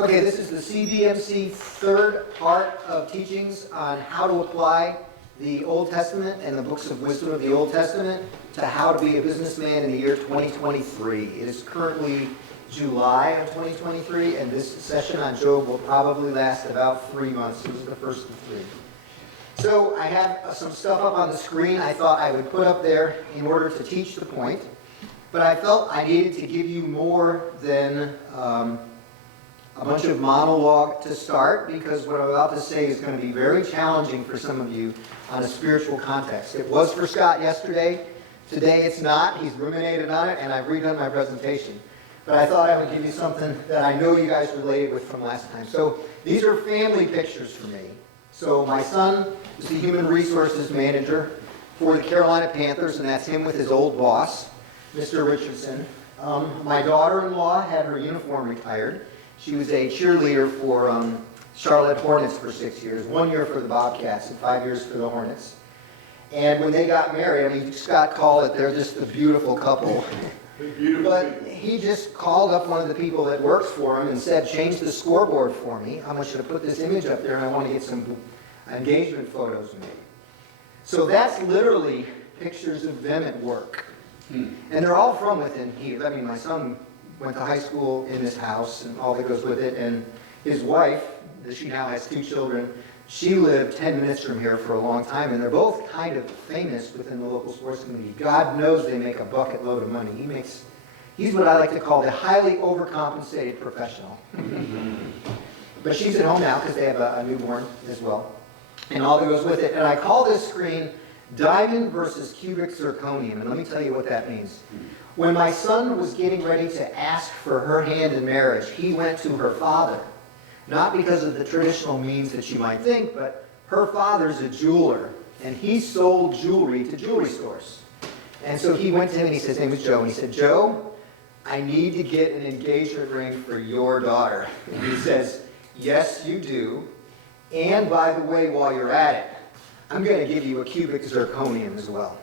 Okay, this is the CBMC third part of teachings on how to apply the Old Testament and the books of wisdom of the Old Testament to how to be a businessman in the year 2023. It is currently July of 2023, and this session on Job will probably last about 3 months. This is the first of 3. So I have some stuff up on the screen I thought I would put up there in order to teach the point, but I felt I needed to give you more than a bunch of monologue to start, because what I'm about to say is going to be very challenging for some of you on a spiritual context. It was for Scott yesterday. Today it's not. He's ruminated on it, and I've redone my presentation. But I thought I would give you something that I know you guys related with from last time. So these are family pictures for me. So my son is the human resources manager for the Carolina Panthers, and that's him with his old boss, Mr. Richardson. My daughter-in-law had her uniform retired. She was a cheerleader for Charlotte Hornets for 6 years, 1 year for the Bobcats and 5 years for the Hornets. And when they got married, I mean, Scott called it, they're just a beautiful couple. But he just called up one of the people that works for him and said, change the scoreboard for me. I want you to put this image up there, and I want to get some engagement photos made. So that's literally pictures of them at work. And they're all from within here. I mean, my son went to high school in this house and all that goes with it. And his wife, she now has 2 children, she lived 10 minutes from here for a long time. And they're both kind of famous within the local sports community. God knows they make a bucket load of money. He's what I like to call the highly overcompensated professional. But she's at home now because they have a newborn as well. And all that goes with it. And I call this screen diamond versus cubic zirconium. And let me tell you what that means. When my son was getting ready to ask for her hand in marriage, he went to her father. Not because of the traditional means that you might think, but her father's a jeweler, and he sold jewelry to jewelry stores. And so he went to him, and he said, his name was Joe, and he said, Joe, I need to get an engagement ring for your daughter. And he says, yes, you do. And by the way, while you're at it, I'm going to give you a cubic zirconium as well.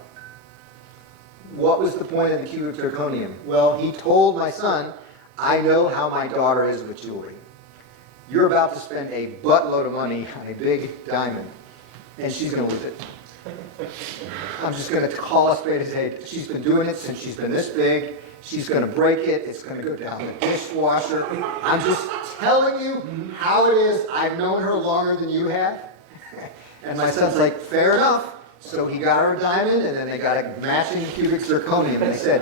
What was the point of the cubic zirconium? Well, he told my son, I know how my daughter is with jewelry. You're about to spend a buttload of money on a big diamond, and she's going to lose it. I'm just going to call a spade and say, she's been doing it since she's been this big. She's going to break it. It's going to go down the dishwasher. I'm just telling you how it is. I've known her longer than you have. And my son's like, fair enough. So he got her a diamond, and then they got a matching cubic zirconium. And they said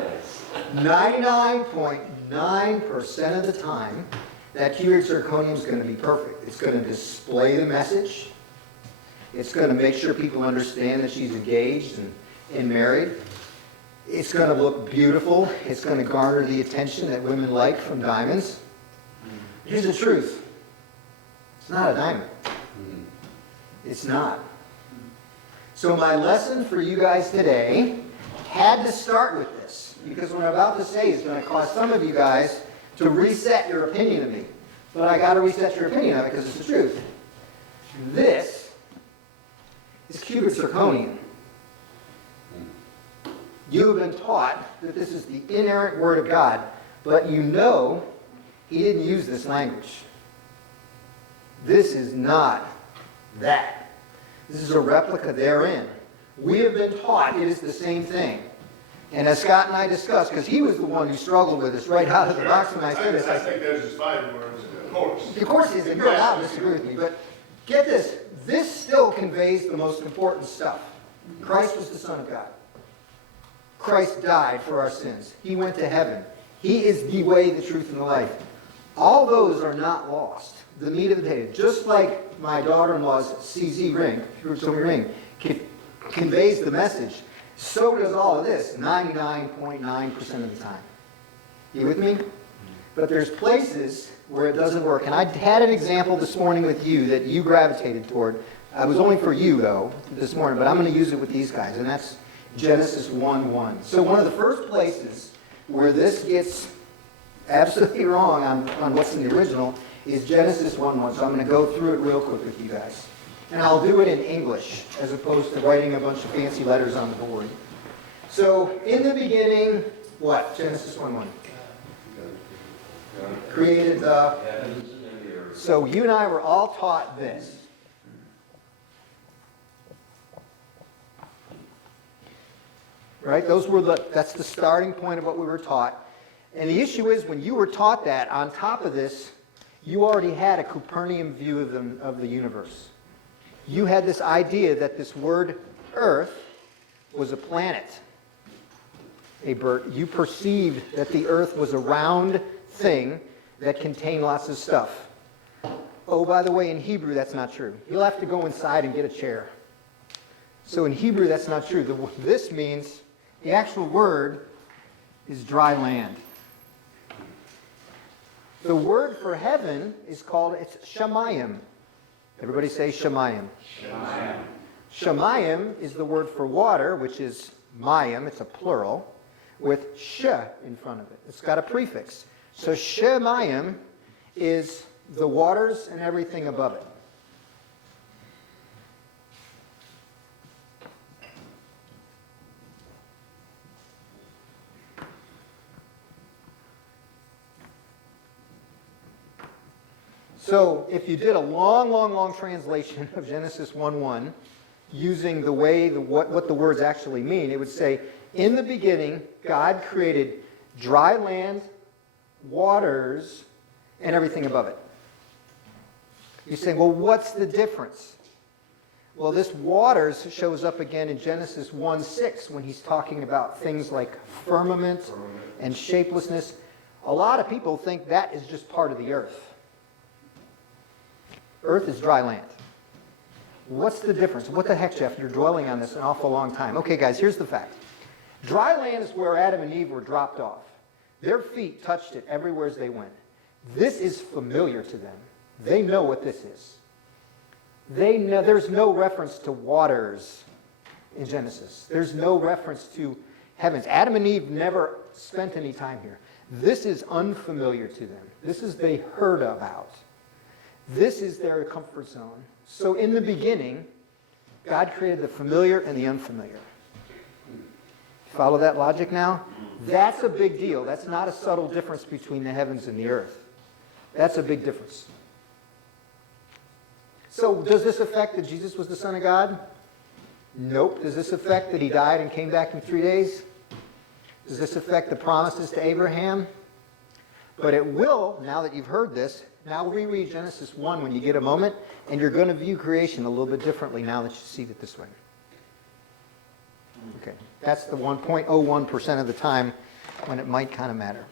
99.9% of the time, that cubic zirconium is going to be perfect. It's going to display the message. It's going to make sure people understand that she's engaged and married. It's going to look beautiful. It's going to garner the attention that women like from diamonds. Here's the truth. It's not a diamond. It's not. So my lesson for you guys today had to start with this, because what I'm about to say is going to cause some of you guys to reset your opinion of me. But I got to reset your opinion of it because it's the truth. This is cubic zirconium. You have been taught that this is the inerrant word of God, but you know he didn't use this language. This is not that. This is a replica therein. We have been taught it is the same thing. And as Scott and I discussed, because he was the one who struggled with this right out of the box when I said this. I think there's just 5 words, of course. Of course he is, and you're allowed to disagree with me. But get this, this still conveys the most important stuff. Christ was the Son of God. Christ died for our sins. He went to heaven. He is the way, the truth, and the life. All those are not lost. The meat of the potato. Just like my daughter-in-law's CZ ring, conveys the message, so does all of this 99.9% of the time. You with me? But there's places where it doesn't work. And I had an example this morning with you that you gravitated toward. It was only for you, though, this morning, but I'm going to use it with these guys, and that's Genesis 1:1. So one of the first places where this gets absolutely wrong on what's in the original is Genesis 1:1. So I'm going to go through it real quick with you guys. And I'll do it in English as opposed to writing a bunch of fancy letters on the board. So in the beginning, what? Genesis 1:1. Created the So you and I were all taught this. Right? That's the starting point of what we were taught. And the issue is, when you were taught that, on top of this, you already had a Copernican view of the universe. You had this idea that this word Earth was a planet. Hey, Bert, you perceived that the Earth was a round thing that contained lots of stuff. Oh, by the way, in Hebrew, that's not true. You'll have to go inside and get a chair. So in Hebrew, that's not true. This means, the actual word is dry land. The word for heaven is called, it's Shamayim. Everybody say Shamayim. Shamayim. Shamayim is the word for water, which is Mayim, it's a plural, with Sh in front of it. It's got a prefix. So Shamayim is the waters and everything above it. So if you did a long translation of Genesis 1:1, using the way, what the words actually mean, it would say, in the beginning, God created dry land, waters, and everything above it. You say, well, what's the difference? Well, this waters shows up again in Genesis 1:6 when he's talking about things like firmament and shapelessness. A lot of people think that is just part of the earth. Earth is dry land. What's the difference? What the heck, Jeff? You're dwelling on this an awful long time. Okay, guys, here's the fact. Dry land is where Adam and Eve were dropped off. Their feet touched it everywhere as they went. This is familiar to them. They know what this is. They know there's no reference to waters in Genesis. There's no reference to heavens. Adam and Eve never spent any time here. This is unfamiliar to them. This is they heard about. This is their comfort zone. So in the beginning, God created the familiar and the unfamiliar. Follow that logic now? That's a big deal. That's not a subtle difference between the heavens and the earth. That's a big difference. So does this affect that Jesus was the Son of God? Nope. Does this affect that he died and came back in 3 days? Does this affect the promises to Abraham? But it will, now that you've heard this, now reread Genesis 1 when you get a moment, and you're going to view creation a little bit differently now that you see it this way. Okay, that's the 1.01% of the time when it might kind of matter.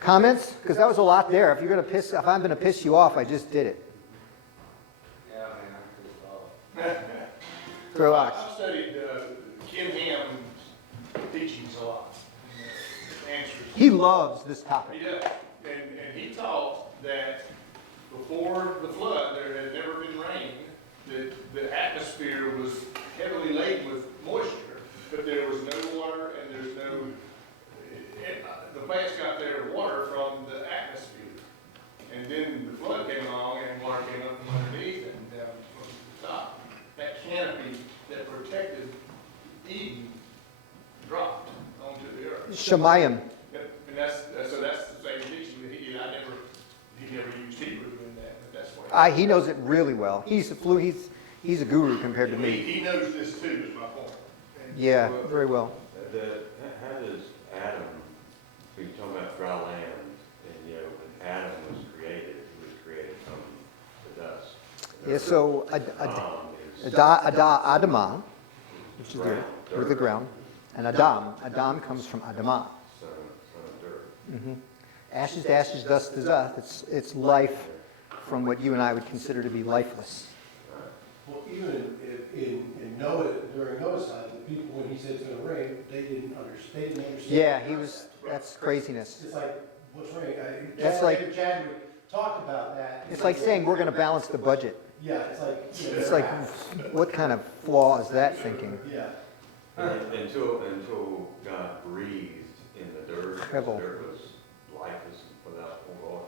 Comments? Because that was a lot there. If I'm going to piss you off, I just did it. Yeah, man, Throw rocks. I've studied Ken Ham's teachings a lot. Answers. He loves this topic. He does. And he taught that before the flood, there had never been rain, that the atmosphere was heavily laden with moisture, but there was no water and there's no, the plants got their water from the atmosphere. And then the flood came along and water came up from underneath and down from the top. That canopy that protected Eden dropped onto the earth. Shemayim. And that's the same teaching that he did. He never used Hebrew in that, but that's what. He knows it really well. He's a guru compared to me. He knows this too, is my point. Yeah, very well. How does Adam, when you talk about dry land, and when Adam was created, he was created from the dust. Yeah, so Adamah, which is the ground, and Adam comes from Adamah. Son of dirt. Mm-hmm. Ashes to ashes, dust to dust. It's life from what you and I would consider to be lifeless. Well, even in Noah, during Noah's time, the people, when he said it's going to rain, they didn't understand. Yeah, that's craziness. It's like, what's rain? That's like- Chadwick talked about that. It's like saying we're going to balance the budget. Yeah, it's like. It's like, what kind of flaw is that thinking? Yeah. Until God breathed in the dirt, Incredible. the dirt was lifeless without God.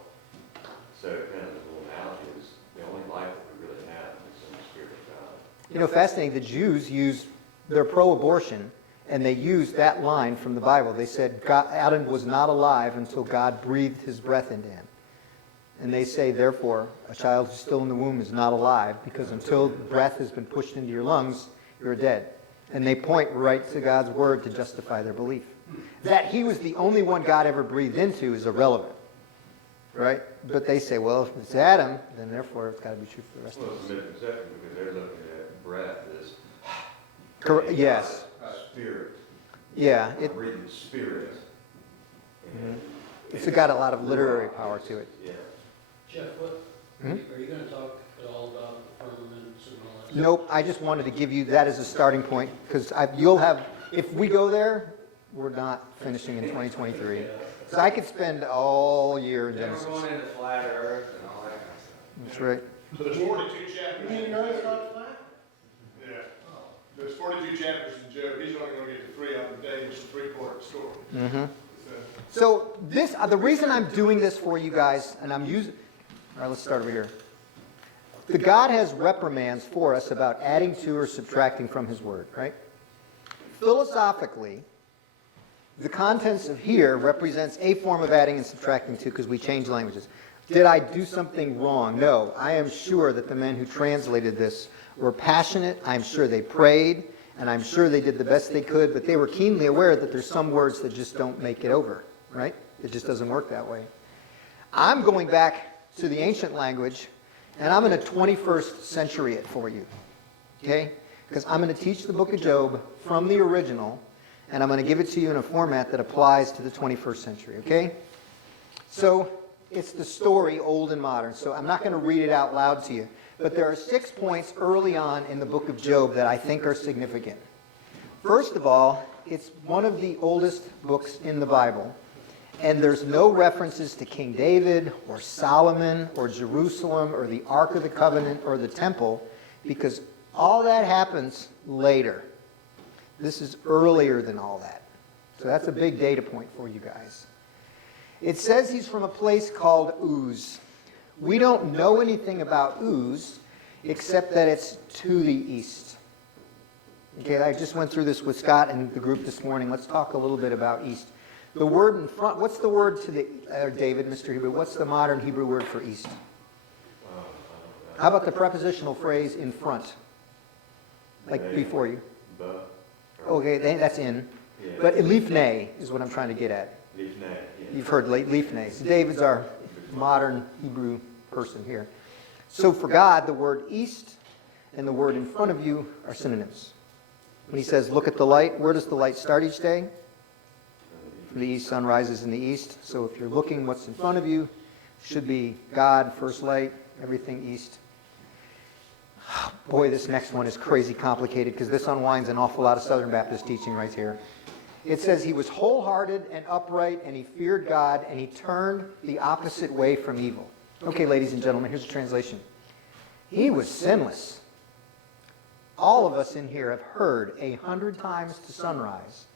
So kind of the little analogy is the only life that we really have is in the Spirit of God. Fascinating, the Jews they're pro-abortion, And they used that line from the Bible. They said Adam was not alive until God breathed his breath into him. And they say, therefore, a child who's still in the womb is not alive, because until breath has been pushed into your lungs, you're dead. And they point right to God's word to justify their belief. That he was the only one God ever breathed into is irrelevant. Right? But they say, well, if it's Adam, then therefore it's got to be true for the rest Well, of it's us. a misconception because they're looking at breath as Yes. spirit. Yeah. I'm reading spirit. And It's got a lot of literary power to it. Yeah. Jeff, what, Hmm? are you gonna talk at all about the firmaments and all that? Nope, I just wanted to give you that as a starting point, because you'll have, if we go there, we're not finishing in 2023. So I could spend all year in Then we're Genesis. going into flat earth and all that kind of stuff. That's right. So there's 42 You chapters. mean in Earth's Job. not flat? Yeah. There's 42 chapters in Job. He's only going to get to 3 of them today, which is 3/4 of the story. Mm-hmm. So, So this, the reason I'm doing this for you guys, and I'm using, all right, let's start over here. The God has reprimands for us about adding to or subtracting from his word, right? Philosophically, the contents of here represents a form of adding and subtracting to, because we change languages. Did I do something wrong? No. I am sure that the men who translated this were passionate. I'm sure they prayed, and I'm sure they did the best they could, but they were keenly aware that there's some words that just don't make it over, right? It just doesn't work that way. I'm going back to the ancient language, and I'm going to 21st century it for you, okay? Because I'm going to teach the book of Job from the original, and I'm going to give it to you in a format that applies to the 21st century, okay? So it's the story, old and modern, so I'm not going to read it out loud to you. But there are 6 points early on in the book of Job that I think are significant. First of all, it's one of the oldest books in the Bible, and there's no references to King David or Solomon or Jerusalem or the Ark of the Covenant or the temple, because all that happens later. This is earlier than all that. So that's a big data point for you guys. It says he's from a place called Uz. We don't know anything about Uz except that it's to the east. Okay, I just went through this with Scott and the group this morning. Let's talk a little bit about east. The word in front, what's the word to the, David, Mr. Hebrew, what's the modern Hebrew word for east? How about the prepositional phrase in front? Like before you. But, Okay, that's in. yeah. But lifnei is what I'm trying to get at. Lifnei, yeah. You've heard lifnei. So David's our modern Hebrew person here. So for God, the word east and the word in front of you are synonyms. When he says, look at the light, where does the light start each day? From the east, sun rises in the east. So if you're looking, what's in front of you should be God, first light, everything east. Boy, this next one is crazy complicated because this unwinds an awful lot of Southern Baptist teaching right here. It says he was wholehearted and upright, and he feared God, and he turned the opposite way from evil. Okay, ladies and gentlemen, here's a translation. He was sinless. All of us in here have heard 100 times to sunrise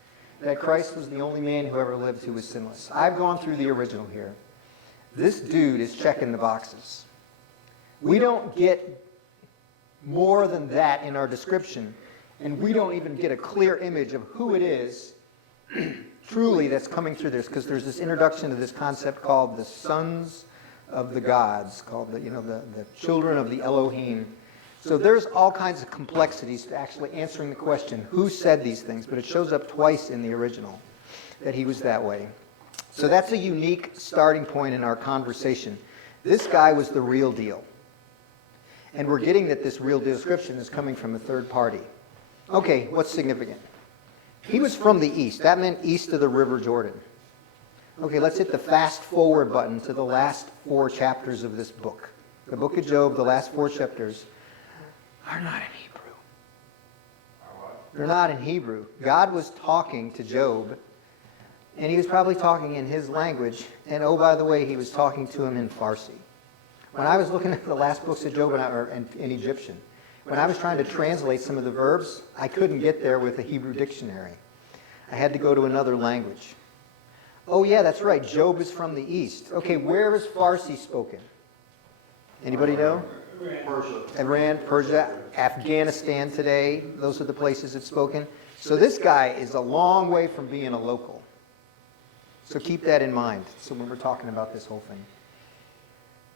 that Christ was the only man who ever lived who was sinless. I've gone through the original here. This dude is checking the boxes. We don't get more than that in our description, and we don't even get a clear image of who it is truly that's coming through this, because there's this introduction to this concept called the sons of the gods, called the children of the Elohim. So there's all kinds of complexities to actually answering the question, who said these things? But it shows up twice in the original that he was that way. So that's a unique starting point in our conversation. This guy was the real deal. And we're getting that this real description is coming from a third party. Okay, what's significant? He was from the east. That meant east of the River Jordan. Okay, let's hit the fast forward button to the last 4 chapters of this book. The book of Job, the last 4 chapters, are not in Hebrew. They're not in Hebrew. God was talking to Job, and he was probably talking in his language. And oh, by the way, he was talking to him in Farsi. When I was looking at the last books of Job in Egyptian, when I was trying to translate some of the verbs, I couldn't get there with a Hebrew dictionary. I had to go to another language. Oh yeah, that's right, Job is from the east. Okay, where is Farsi spoken? Anybody know? Persia. Iran, Persia, Afghanistan today, those are the places it's spoken. So this guy is a long way from being a local. So keep that in mind. So when we're talking about this whole thing.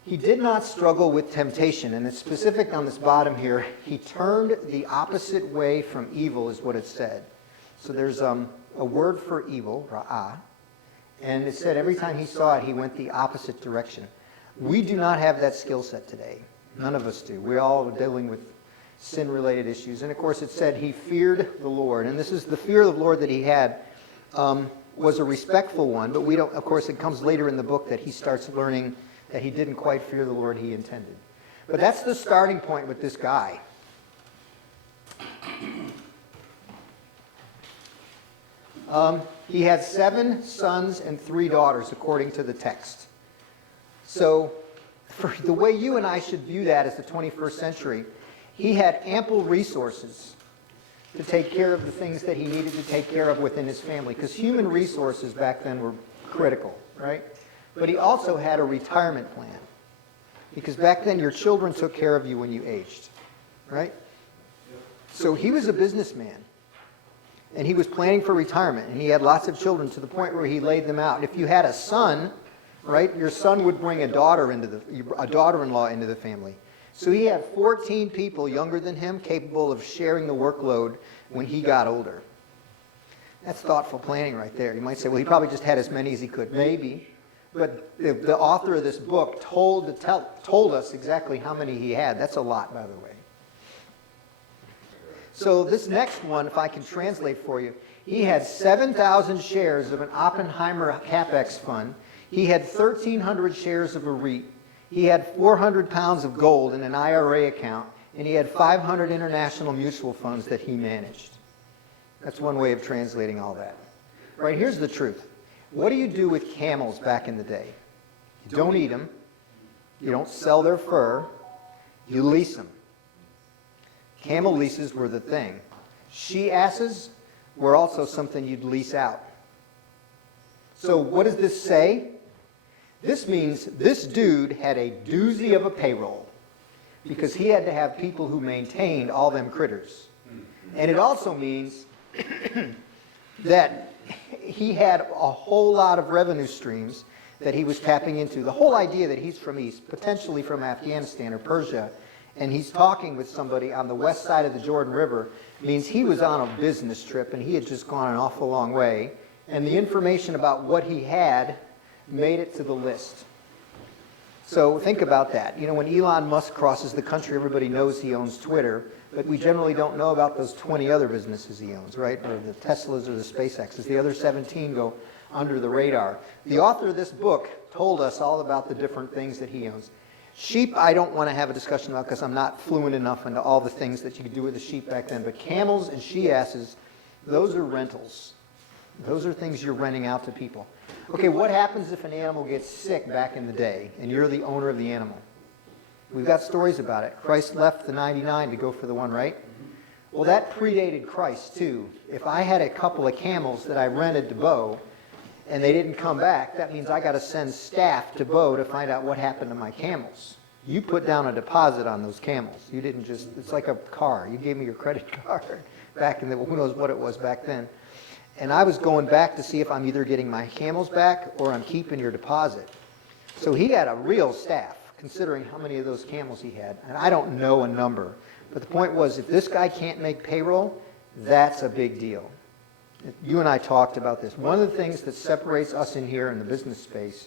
He did not struggle with temptation, and it's specific on this bottom here. He turned the opposite way from evil, is what it said. So there's a word for evil, ra'ah, and it said every time he saw it, he went the opposite direction. We do not have that skill set today. None of us do. We're all dealing with sin-related issues. And of course, it said he feared the Lord, and this is the fear of the Lord that he had. Was a respectful one, but we don't. Of course, it comes later in the book that he starts learning that he didn't quite fear the Lord he intended. But that's the starting point with this guy. He had 7 sons and 3 daughters, according to the text. So, for the way you and I should view that as the 21st century, he had ample resources to take care of the things that he needed to take care of within his family. Because human resources back then were critical, right? But he also had a retirement plan. Because back then your children took care of you when you aged, right? So he was a businessman. And he was planning for retirement. And he had lots of children to the point where he laid them out. And if you had a son, right, your son would bring a daughter-in-law into the family. So he had 14 people younger than him capable of sharing the workload when he got older. That's thoughtful planning right there. You might say, well, he probably just had as many as he could. Maybe. But the author of this book told us exactly how many he had. That's a lot, by the way. So this next one, if I can translate for you, he had 7,000 shares of an Oppenheimer CapEx fund. He had 1,300 shares of a REIT. He had 400 pounds of gold in an IRA account, and he had 500 international mutual funds that he managed. That's one way of translating all that. Right, here's the truth. What do you do with camels back in the day? You don't eat them. You don't sell their fur. You lease them. Camel leases were the thing. She-asses were also something you'd lease out. So what does this say? This means this dude had a doozy of a payroll because he had to have people who maintained all them critters. And it also means that he had a whole lot of revenue streams that he was tapping into. The whole idea that he's from East, potentially from Afghanistan or Persia, and he's talking with somebody on the west side of the Jordan River means he was on a business trip and he had just gone an awful long way. And the information about what he had made it to the list. So think about that. You know, when Elon Musk crosses the country, everybody knows he owns Twitter, but we generally don't know about those 20 other businesses he owns, right? Or the Teslas or the SpaceXs. The other 17 go under the radar. The author of this book told us all about the different things that he owns. Sheep, I don't want to have a discussion about because I'm not fluent enough into all the things that you could do with the sheep back then. But camels and she-asses, those are rentals. Those are things you're renting out to people. Okay, what happens if an animal gets sick back in the day and you're the owner of the animal? We've got stories about it. Christ left the 99 to go for the one, right? Well, that predated Christ, too. If I had a couple of camels that I rented to Bo and they didn't come back, that means I got to send staff to Bo to find out what happened to my camels. You put down a deposit on those camels. You didn't just, it's like a car. You gave me your credit card back in the, who knows what it was back then. And I was going back to see if I'm either getting my camels back or I'm keeping your deposit. So he had a real staff, considering how many of those camels he had. And I don't know a number. But the point was, if this guy can't make payroll, that's a big deal. You and I talked about this. One of the things that separates us in here in the business space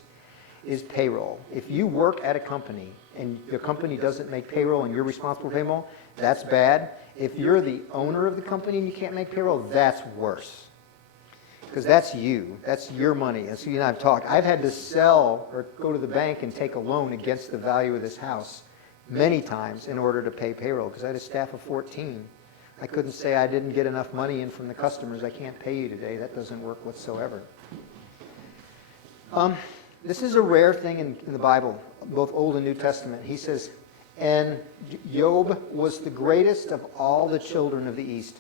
is payroll. If you work at a company and the company doesn't make payroll and you're responsible for payroll, that's bad. If you're the owner of the company and you can't make payroll, that's worse. Because that's you. That's your money. As you and I have talked, I've had to sell or go to the bank and take a loan against the value of this house many times in order to pay payroll because I had a staff of 14. I couldn't say I didn't get enough money in from the customers. I can't pay you today. That doesn't work whatsoever. This is a rare thing in the Bible, both Old and New Testament. He says, and Job was the greatest of all the children of the East.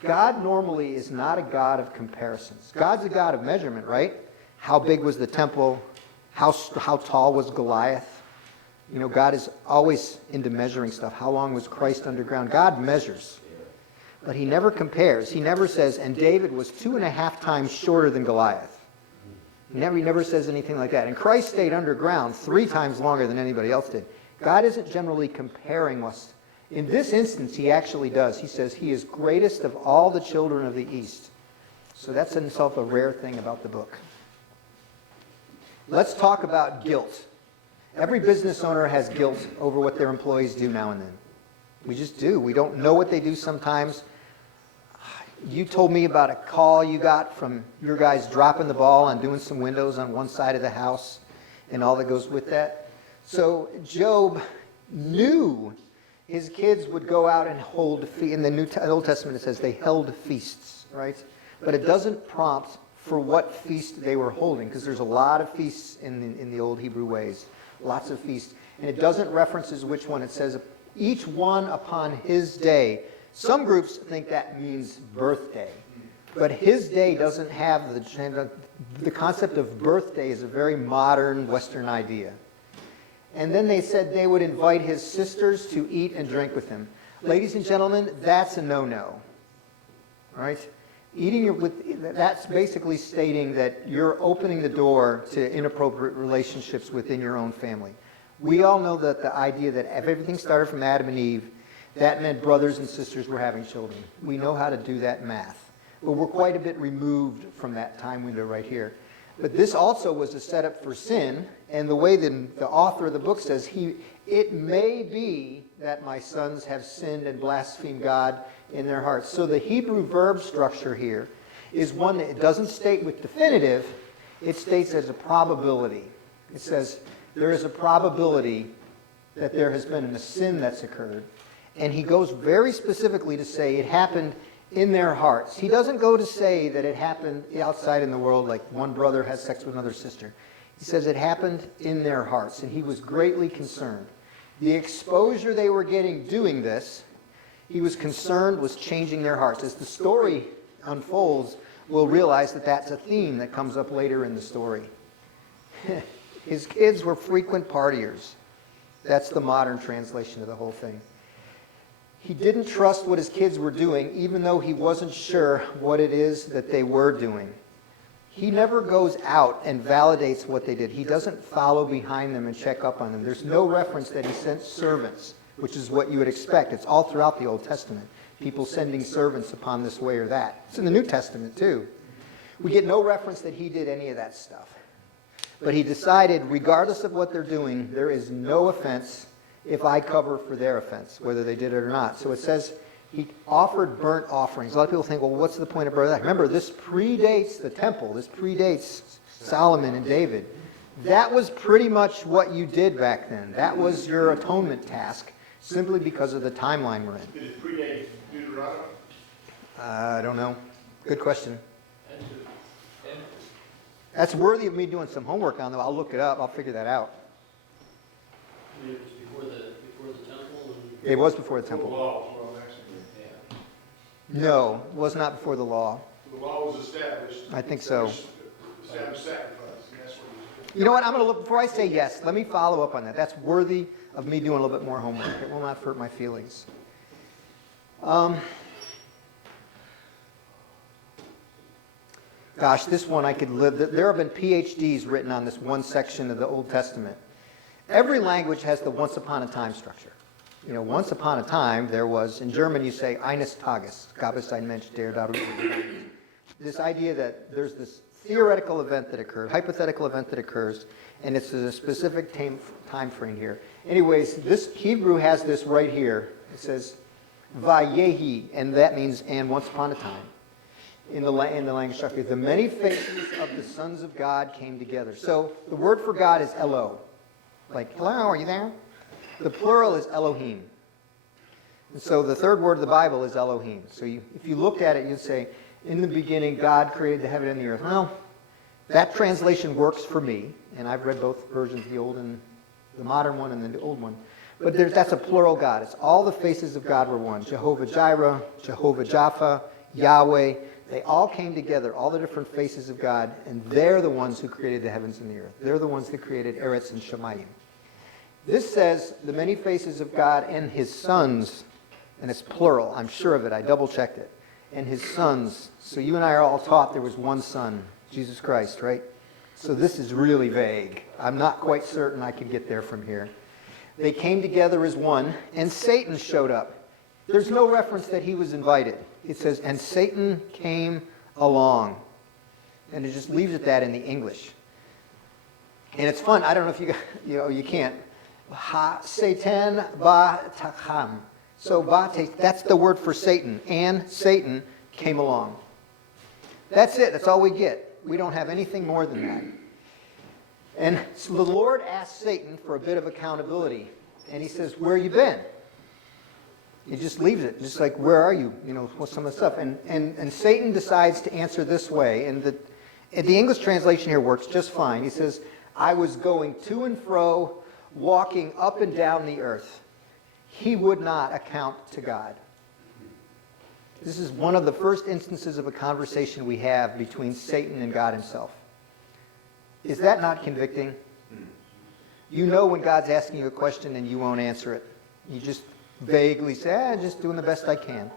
God normally is not a God of comparisons. God's a God of measurement, right? How big was the temple? How tall was Goliath? You know, God is always into measuring stuff. How long was Christ underground? God measures. But he never compares. He never says, and David was 2.5 times shorter than Goliath. He never says anything like that. And Christ stayed underground 3 times longer than anybody else did. God isn't generally comparing us. In this instance, he actually does. He says he is greatest of all the children of the East. So that's in itself a rare thing about the book. Let's talk about guilt. Every business owner has guilt over what their employees do now and then. We just do. We don't know what they do sometimes. You told me about a call you got from your guys dropping the ball on doing some windows on one side of the house and all that goes with that. So Job knew his kids would go out and hold feasts. In the Old Testament it says they held feasts, right? But it doesn't prompt for what feast they were holding, because there's a lot of feasts in the old Hebrew ways. Lots of feasts. And it doesn't references which one. It says each one upon his day. Some groups think that means birthday. But his day doesn't have the concept of birthday is a very modern Western idea. And then they said they would invite his sisters to eat and drink with him. Ladies and gentlemen, that's a no-no. All right? That's basically stating that you're opening the door to inappropriate relationships within your own family. We all know that the idea that if everything started from Adam and Eve, that meant brothers and sisters were having children. We know how to do that math. But we're quite a bit removed from that time window right here. But this also was a setup for sin, and the way the author of the book says, it may be that my sons have sinned and blasphemed God in their hearts. So the Hebrew verb structure here is one that it doesn't state with definitive, it states as a probability. It says there is a probability that there has been a sin that's occurred. And he goes very specifically to say it happened in their hearts. He doesn't go to say that it happened outside in the world, like one brother has sex with another sister. He says it happened in their hearts, and he was greatly concerned. The exposure they were getting doing this, he was concerned was changing their hearts. As the story unfolds, we'll realize that that's a theme that comes up later in the story. His kids were frequent partiers. That's the modern translation of the whole thing. He didn't trust what his kids were doing, even though he wasn't sure what it is that they were doing. He never goes out and validates what they did. He doesn't follow behind them and check up on them. There's no reference that he sent servants, which is what you would expect. It's all throughout the Old Testament. People sending servants upon this way or that. It's in the New Testament too. We get no reference that he did any of that stuff. But he decided, regardless of what they're doing, there is no offense if I cover for their offense, whether they did it or not. So it says he offered burnt offerings. A lot of people think, well, what's the point of burnt offerings? Remember, this predates the temple. This predates Solomon and David. That was pretty much what you did back then. That was your atonement task, simply because of the timeline we're in. Did it predate Deuteronomy? I don't know. Good question. That's worthy of me doing some homework on, though. I'll look it up. I'll figure that out. It was before the temple and. It was before the The temple. law is what I'm asking. Yeah. No, it was not before the law. The law was established. I think so. Established sacrifice, and that's what it was. You know what? I'm going to look, before I say yes, let me follow up on that. That's worthy of me doing a little bit more homework. It will not hurt my feelings. Gosh, this one I could live. There have been PhDs written on this one section of the Old Testament. Every language has the once upon a time structure. You know, once upon a time, there was, in German you say, eines Tages, gab es ein Mensch, der darüber. This idea that there's this theoretical event that occurs, hypothetical event that occurs, and it's a specific time frame here. Anyways, this Hebrew has this right here. It says, vayehi, and that means, and once upon a time. In the language structure, the many faces of the sons of God came together. So the word for God is Elo. Like, hello, are you there? The plural is Elohim. And so the third word of the Bible is Elohim. So if you looked at it, you'd say, in the beginning, God created the heaven and the earth. Well, that translation works for me, and I've read both versions, the old and the modern one and the old one. But that's a plural God. It's all the faces of God were one. Jehovah Jireh, Jehovah Japha, Yahweh. They all came together, all the different faces of God, and they're the ones who created the heavens and the earth. They're the ones that created Eretz and Shemayim. This says the many faces of God and his sons And it's plural, I'm sure of it, I double checked it. And his sons, so you and I are all taught there was one son, Jesus Christ, right? So this is really vague. I'm not quite certain I could get there from here. They came together as one, and Satan showed up. There's no reference that he was invited. It says, and Satan came along. And it just leaves it that in the English. And it's fun. I don't know if you can't. Ha, Satan ba takham. So ba, that's the word for Satan. And Satan came along. That's it. That's all we get. We don't have anything more than that. And so the Lord asked Satan for a bit of accountability. And he says, where you been? He just leaves it. Just like, where are you? You know, what's some of the stuff? And Satan decides to answer this way. And the English translation here works just fine. He says, I was going to and fro, walking up and down the earth. He would not account to God. This is one of the first instances of a conversation we have between Satan and God himself. Is that not convicting? You know when God's asking you a question and you won't answer it. You just vaguely say, just doing the best I can.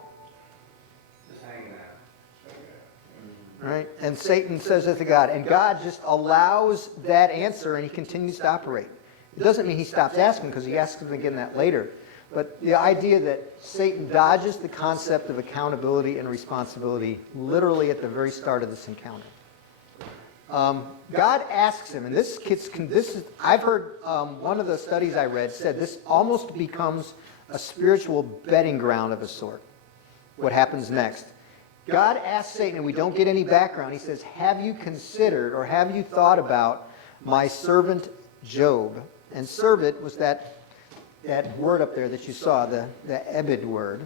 Just hanging out. Right? And Satan says that to God. And God just allows that answer and he continues to operate. It doesn't mean he stops asking because he asks him again that later. But the idea that Satan dodges the concept of accountability and responsibility literally at the very start of this encounter. God asks him, and I've heard one of the studies I read said this almost becomes a spiritual betting ground of a sort. What happens next? God asks Satan, and we don't get any background. He says, have you considered or have you thought about my servant Job? And servant was that word up there that you saw, the ebed word.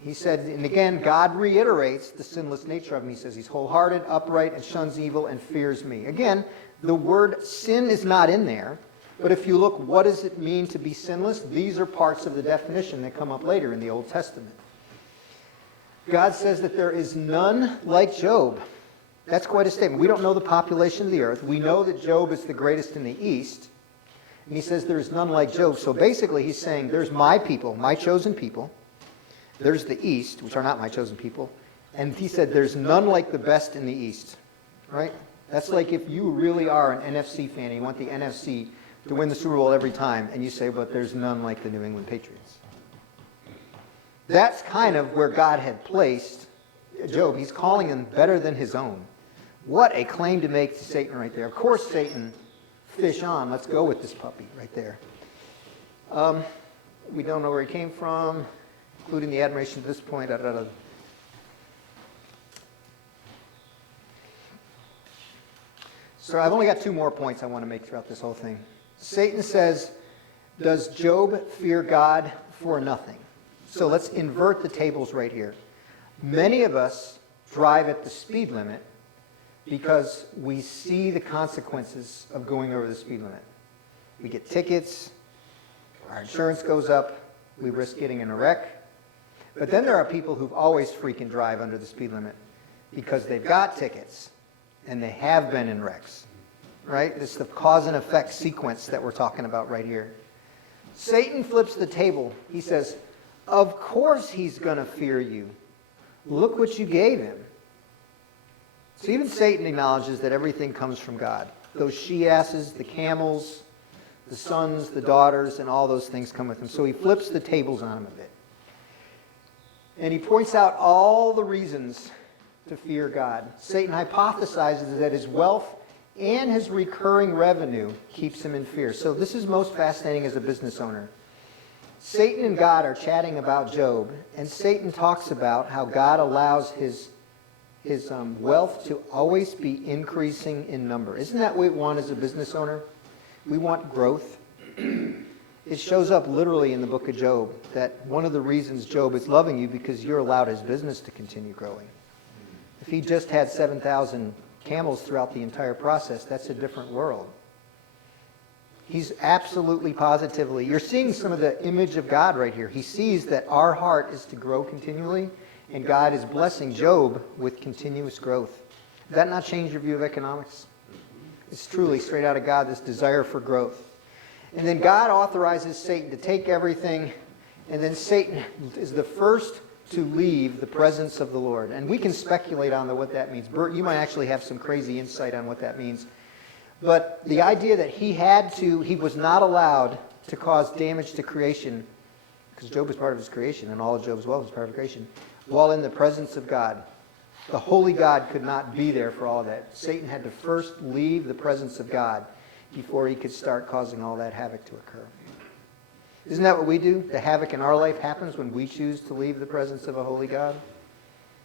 He said, and again, God reiterates the sinless nature of him. He says he's wholehearted, upright, and shuns evil and fears me. Again, the word sin is not in there. But if you look, what does it mean to be sinless? These are parts of the definition that come up later in the Old Testament. God says that there is none like Job. That's quite a statement. We don't know the population of the earth. We know that Job is the greatest in the East. And he says there is none like Job. So basically he's saying there's my people, my chosen people. There's the East, which are not my chosen people. And he said there's none like the best in the East. Right? That's like if you really are an NFC fan and you want the NFC to win the Super Bowl every time, and you say, but there's none like the New England Patriots. That's kind of where God had placed Job. He's calling him better than his own. What a claim to make to Satan right there. Of course, Satan, fish on. Let's go with this puppy right there. We don't know where he came from, including the admiration at this point. So I've only got two more points I want to make throughout this whole thing. Satan says, does Job fear God for nothing? So let's invert the tables right here. Many of us drive at the speed limit because we see the consequences of going over the speed limit. We get tickets, our insurance goes up, we risk getting in a wreck. But then there are people who've always freaking drive under the speed limit because they've got tickets and they have been in wrecks. Right? It's the cause and effect sequence that we're talking about right here. Satan flips the table. He says, of course he's going to fear you. Look what you gave him. So even Satan acknowledges that everything comes from God. Those she-asses, the camels, the sons, the daughters, and all those things come with him. So he flips the tables on him a bit. And he points out all the reasons to fear God. Satan hypothesizes that his wealth and his recurring revenue keeps him in fear. So this is most fascinating as a business owner. Satan and God are chatting about Job, and Satan talks about how God allows his wealth to always be increasing in number. Isn't that what we want as a business owner? We want growth. It shows up literally in the book of Job that one of the reasons Job is loving you because you're allowed his business to continue growing. If he just had 7,000 camels throughout the entire process, that's a different world. He's absolutely positively, you're seeing some of the image of God right here. He sees that our heart is to grow continually, and God is blessing Job with continuous growth. Does that not change your view of economics? It's truly straight out of God, this desire for growth. And then God authorizes Satan to take everything And then Satan is the first to leave the presence of the Lord. And we can speculate on what that means. Bert, you might actually have some crazy insight on what that means. But the idea that he was not allowed to cause damage to creation, because Job was part of his creation, and all of Job's wealth was part of creation, while in the presence of God. The holy God could not be there for all of that. Satan had to first leave the presence of God before he could start causing all that havoc to occur. Isn't that what we do? The havoc in our life happens when we choose to leave the presence of a holy God.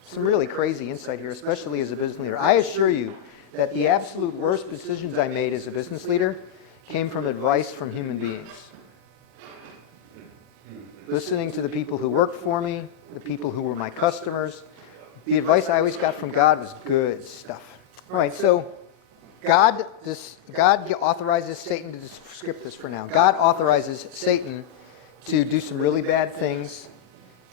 Some really crazy insight here, especially as a business leader. I assure you that the absolute worst decisions I made as a business leader came from advice from human beings. Listening to the people who worked for me, the people who were my customers. The advice I always got from God was good stuff. All right, so God authorizes Satan to skip this for now. God authorizes Satan to do some really bad things.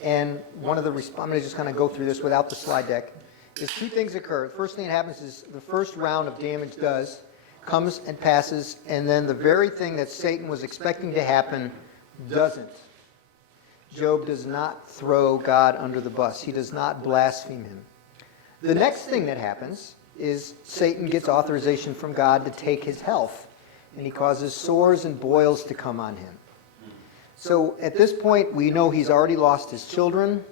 And one of the I'm going to just kind of go through this without the slide deck. Is two things occur. The first thing that happens is the first round of damage comes and passes, and then the very thing that Satan was expecting to happen doesn't. Job does not throw God under the bus. He does not blaspheme him. The next thing that happens is Satan gets authorization from God to take his health, and he causes sores and boils to come on him. So at this point, we know he's already lost his children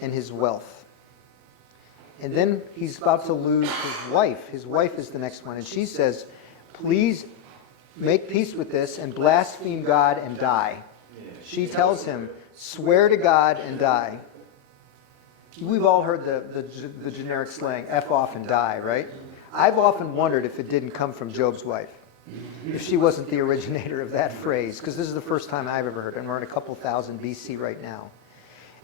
and his wealth. And then he's about to lose his wife. His wife is the next one, and she says, please make peace with this and blaspheme God and die. She tells him, swear to God and die. We've all heard the generic slang, F off and die, right? I've often wondered if it didn't come from Job's wife, if she wasn't the originator of that phrase, because this is the first time I've ever heard it, and we're in a couple thousand BC right now.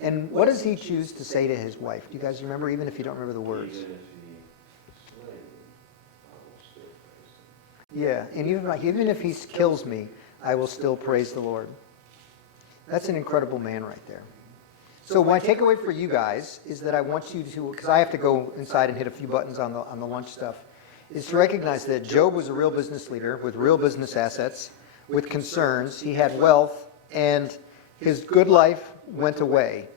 And what does he choose to say to his wife? Do you guys remember, even if you don't remember the words? Even if he slay me, I will still praise him. Yeah, and even if he kills me, I will still praise the Lord. That's an incredible man right there. So my takeaway for you guys is that I want you to, because I have to go inside and hit a few buttons on the lunch stuff, is to recognize that Job was a real business leader with real business assets, with concerns. He had wealth, and his good life went away,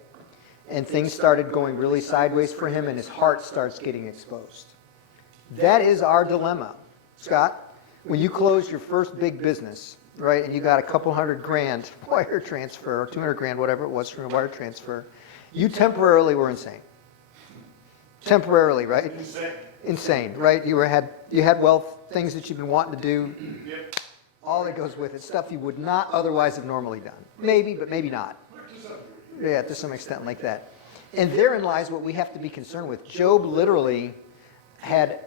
and things started going really sideways for him, and his heart starts getting exposed. That is our dilemma. Scott, when you close your first big business, right, and you got a couple $100,000 wire transfer, or $200,000, whatever it was from a wire transfer, you temporarily were insane. Temporarily, right? Insane, right? You had wealth, things that you've been wanting to do. Yep. All that goes with it, stuff you would not otherwise have normally done. Maybe, but maybe not. Yeah, to some extent like that. And therein lies what we have to be concerned with. Job literally had,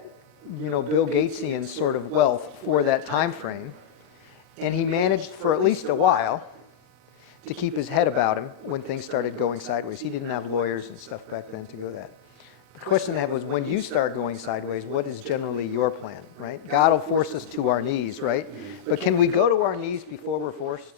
Bill Gatesian sort of wealth for that time frame. And he managed for at least a while to keep his head about him when things started going sideways. He didn't have lawyers and stuff back then to go that. The question I have was, when you start going sideways, what is generally your plan, right? God will force us to our knees, right? But can we go to our knees before we're forced?